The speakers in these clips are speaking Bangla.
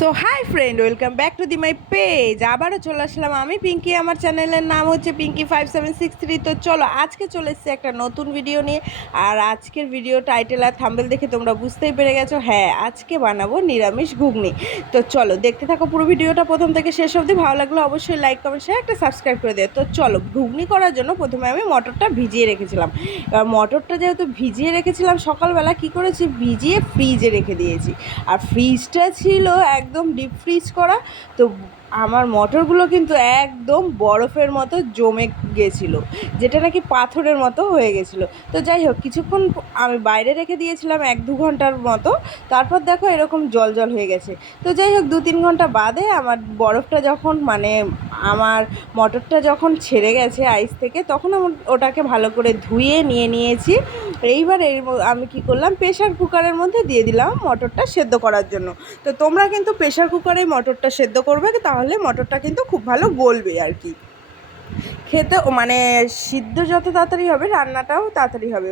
So hi friend, welcome back to the my page. আবারও চলে আসলাম আমি পিঙ্কি। আমার চ্যানেলের নাম হচ্ছে পিঙ্কি 5763। তো চলো আজকে চলে এসেছি একটা নতুন ভিডিও নিয়ে। আর আজকের ভিডিও টাইটেল আর থাম্বনেল দেখে তোমরা বুঝতেই পেরে গেছো, হ্যাঁ আজকে বানাবো নিরামিষ ঘুগনি। তো চলো দেখতে থাকো পুরো ভিডিওটা প্রথম থেকে শেষ অবধি। ভালো লাগলে অবশ্যই লাইক কমেন্ট শেয়ার একটা সাবস্ক্রাইব করে দেয়। তো চলো, ঘুগনি করার জন্য প্রথমে আমি মটরটা ভিজিয়ে রেখেছিলাম। এবার মটরটা যেহেতু ভিজিয়ে রেখেছিলাম, সকালবেলা কি করেছি, ভিজিয়ে ফ্রিজে রেখে দিয়েছি। আর ফ্রিজটা ছিল একদম ডিপ ফ্রিজ করা। তো আমার মটরগুলো কিন্তু একদম বরফের মতো জমে গেছিলো, যেটা নাকি পাথরের মতো হয়ে গেছিলো। তো যাই হোক, কিছুক্ষণ আমি বাইরে রেখে দিয়েছিলাম 1-2 ঘন্টার মতো। তারপর দেখো এরকম জল জল হয়ে গেছে। তো যাই হোক, 2-3 ঘন্টা বাদে আমার বরফটা যখন আমার মটরটা যখন ছেড়ে গেছে আইস থেকে, তখন আমি ওটাকে ভালো করে ধুয়ে নিয়েছি। এইবার আমি কি করলাম, প্রেশার কুকারের মধ্যে দিয়ে দিলাম মটরটা সেদ্ধ করার জন্য। তো তোমরা কিন্তু প্রেশার কুকারে মটরটা সেদ্ধ করবে, তাহলে মটরটা কিন্তু খুব ভালো গলবে আর কি। খেতে সিদ্ধ যত তাড়াতাড়ি হবে, রান্নাটাও তাড়াতাড়ি হবে,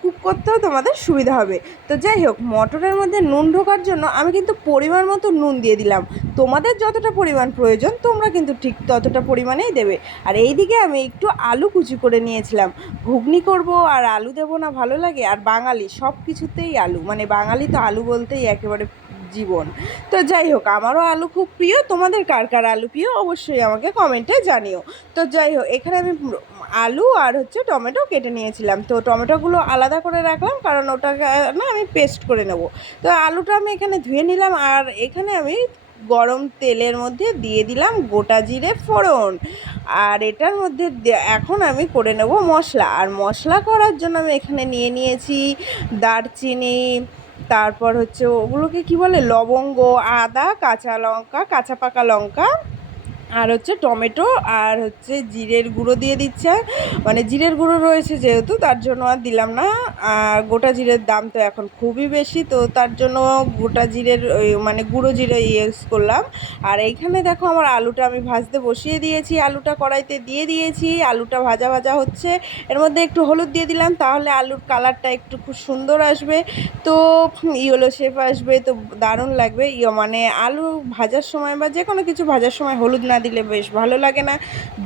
কুক করতেও তোমাদের সুবিধা হবে। তো যাই হোক, মটরের মধ্যে নুন ঢোকার জন্য আমি কিন্তু পরিমাণ মতো নুন দিয়ে দিলাম। তোমাদের যতটা পরিমাণ প্রয়োজন তোমরা কিন্তু ঠিক ততটা পরিমাণেই দেবে। আর এইদিকে আমি একটু আলু কুচি করে নিয়েছিলাম। ঘুগনি করব আর আলু দেবো না, ভালো লাগে? আর বাঙালি সব কিছুতেই আলু, বাঙালি তো আলু বলতেই একেবারে জীবন। তো যাই হোক, আমারও আলু খুব প্রিয়। তোমাদের কার কার আলু প্রিয় অবশ্যই আমাকে কমেন্টে জানিও। তো যাই হোক, এখানে আমি আলু আর টমেটো কেটে নিয়েছিলাম। তো টমেটোগুলো আলাদা করে রাখলাম, কারণ ওটাকে আমি পেস্ট করে নেব। তো আলুটা আমি এখানে ধুয়ে নিলাম। আর এখানে আমি গরম তেলের মধ্যে দিয়ে দিলাম গোটা জিরে ফোড়ন। আর এটার মধ্যে এখন আমি করে নেব মশলা। আর মশলা করার জন্য আমি এখানে নিয়েছি দারচিনি, তারপর ওগুলোকে কি বলে, লবঙ্গ, আদা, কাঁচা লঙ্কা, কাঁচা পাকা লঙ্কা, আর টমেটো, আর জিরের গুঁড়ো দিয়ে দিচ্ছে। জিরের গুঁড়ো রয়েছে যেহেতু, তার জন্য আর দিলাম না। আর গোটা জিরের দাম তো এখন খুবই বেশি, তো তার জন্য গোটা জিরের গুঁড়ো জিরে ইউজ করলাম। আর এইখানে দেখো আমার আলুটা আমি ভাজতে বসিয়ে দিয়েছি, আলুটা কড়াইতে দিয়ে দিয়েছি, আলুটা ভাজা ভাজা হচ্ছে। এর মধ্যে একটু হলুদ দিয়ে দিলাম, তাহলে আলুর কালারটা একটু খুব সুন্দর আসবে। তো ইয়েলো শেপ আসবে, তো দারুণ লাগবে। আলু ভাজার সময় বা যে কোনো কিছু ভাজার সময় হলুদ না দিলে বেশ ভালো লাগে না,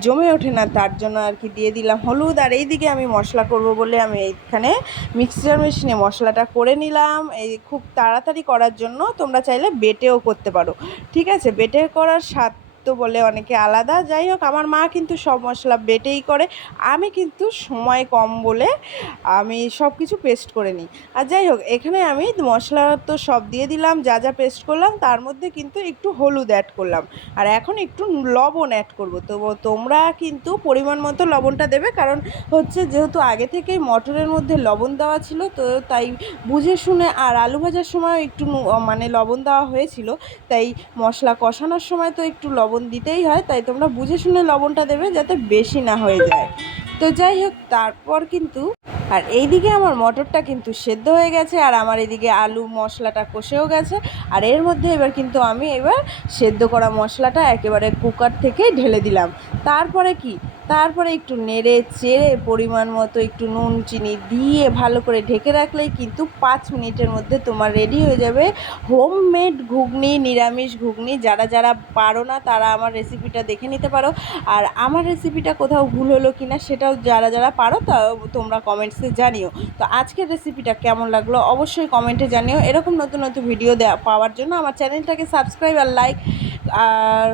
জমে ওঠে না, তার জন্য আর কি দিয়ে দিলাম হলুদ। আর এইদিকে আমি মশলা করব বলে আমি এইখানে মিক্সচার মেশিনে মশলাটা করে নিলাম। এই খুব তাড়াতাড়ি করার জন্য তোমরা চাইলে বেটেও করতে পারো, ঠিক আছে? বেটে করার স্বাদ তো বলে অনেকে আলাদা। যাই হোক, আমার মা কিন্তু সব মশলা বেটেই করে, আমি কিন্তু সময় কম বলে আমি সব কিছু পেস্ট করে নিই। আর যাই হোক, এখানে আমি মশলা তো সব দিয়ে দিলাম, যা যা পেস্ট করলাম, তার মধ্যে কিন্তু একটু হলুদ অ্যাড করলাম। আর এখন একটু লবণ অ্যাড করব। তো তোমরা কিন্তু পরিমাণ মতো লবণটা দেবে, কারণ যেহেতু আগে থেকেই মটরের মধ্যে লবণ দেওয়া ছিল, তো তাই বুঝে শুনে। আর আলু ভাজার সময় একটু লবণ দেওয়া হয়েছিল, তাই মশলা কষানোর সময় তো একটু লবণ দিতেই হয়। তাই তোমরা বুঝে শুনে লবণটা দেবে, যাতে বেশি না হয়ে যায়। তো যাই হোক, তারপর কিন্তু আর এইদিকে আমার মটরটা কিন্তু সেদ্ধ হয়ে গেছে, আর আমার এদিকে আলু মশলাটা কষেও গেছে। আর এর মধ্যে আমি সেদ্ধ করা মশলাটা একেবারে কুকার থেকে ঢেলে দিলাম। তারপরে একটু নেড়ে চেড়ে পরিমাণ মতো একটু নুন চিনি দিয়ে ভালো করে ঢেকে রাখলেই কিন্তু 5 মিনিটের মধ্যে তোমার রেডি হয়ে যাবে হোমমেড ঘুগনি, নিরামিষ ঘুগনি। যারা যারা পারো না তারা আমার রেসিপিটা দেখে নিতে পারো। আর আমার রেসিপিটা কোথাও ভুল হলো কি না সেটাও যারা যারা পারো তা তোমরা কমেন্টসে জানিও। তো আজকের রেসিপিটা কেমন লাগলো অবশ্যই কমেন্টে জানিও। এরকম নতুন নতুন ভিডিও পাওয়ার জন্য আমার চ্যানেলটাকে সাবস্ক্রাইব আর লাইক আর